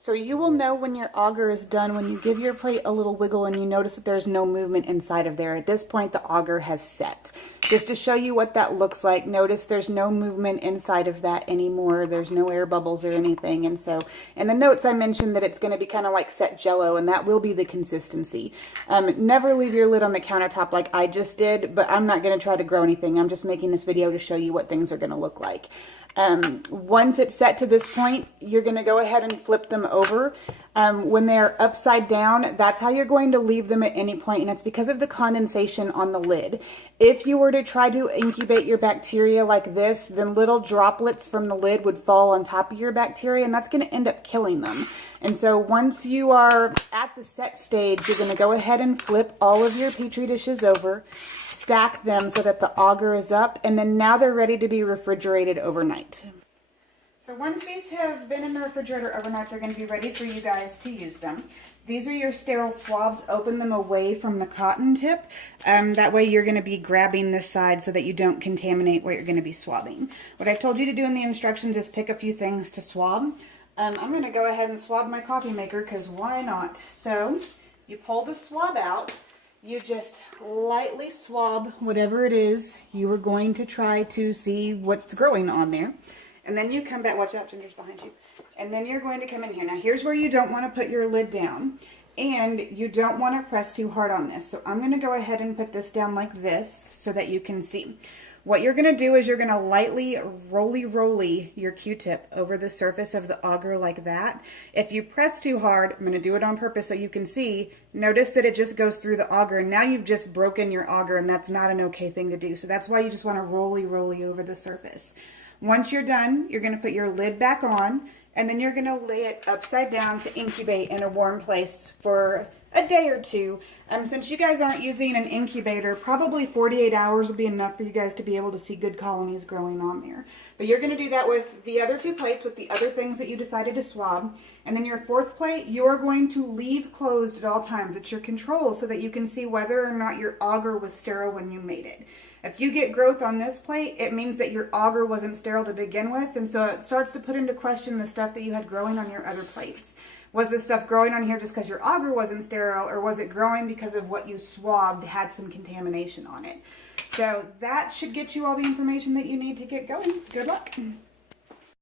So you will know when your auger is done when you give your plate a little wiggle and you notice that there's no movement inside of there. At this point, the auger has set. Just to show you what that looks like, notice there's no movement inside of that anymore. There's no air bubbles or anything. And so in the notes, I mentioned that it's going to be kind of like set Jell-O, and that will be the consistency. Never leave your lid on the countertop like I just did, but I'm not going to try to grow anything. I'm just making this video to show you what things are going to look like. Once it's set to this point, you're going to go ahead and flip them over. When they're upside down, that's how you're going to leave them at any point, and it's because of the condensation on the lid. If you were to try to incubate your bacteria like this, then little droplets from the lid would fall on top of your bacteria, and that's going to end up killing them. And so once you are at the set stage, you're going to go ahead and flip all of your Petri dishes over, stack them so that the auger is up, and then now they're ready to be refrigerated overnight. So once these have been in the refrigerator overnight, they're going to be ready for you guys to use them. These are your sterile swabs. Open them away from the cotton tip. That way you're going to be grabbing this side so that you don't contaminate what you're going to be swabbing. What I've told you to do in the instructions is pick a few things to swab. I'm going to go ahead and swab my coffee maker because why not? So you pull the swab out. You just lightly swab whatever it is you were going to try to see what's growing on there. And then you come back, watch out, Ginger's behind you. And then you're going to come in here. Now here's where you don't want to put your lid down. And you don't want to press too hard on this. So I'm going to go ahead and put this down like this so that you can see. What you're going to do is you're going to lightly roly your Q-tip over the surface of the auger like that. If you press too hard, I'm going to do it on purpose so you can see, notice that it just goes through the auger. Now you've just broken your auger, and that's not an okay thing to do. So that's why you just want to roly over the surface. Once you're done, you're going to put your lid back on, and then you're going to lay it upside down to incubate in a warm place for a day or two. Since you guys aren't using an incubator, probably 48 hours will be enough for you guys to be able to see good colonies growing on there. But you're going to do that with the other two plates, with the other things that you decided to swab. And then your fourth plate, you're going to leave closed at all times. It's your control so that you can see whether or not your auger was sterile when you made it. If you get growth on this plate, it means that your auger wasn't sterile to begin with, and so it starts to put into question the stuff that you had growing on your other plates. Was this stuff growing on here just because your auger wasn't sterile, or was it growing because of what you swabbed had some contamination on it? So that should get you all the information that you need to get going. Good luck.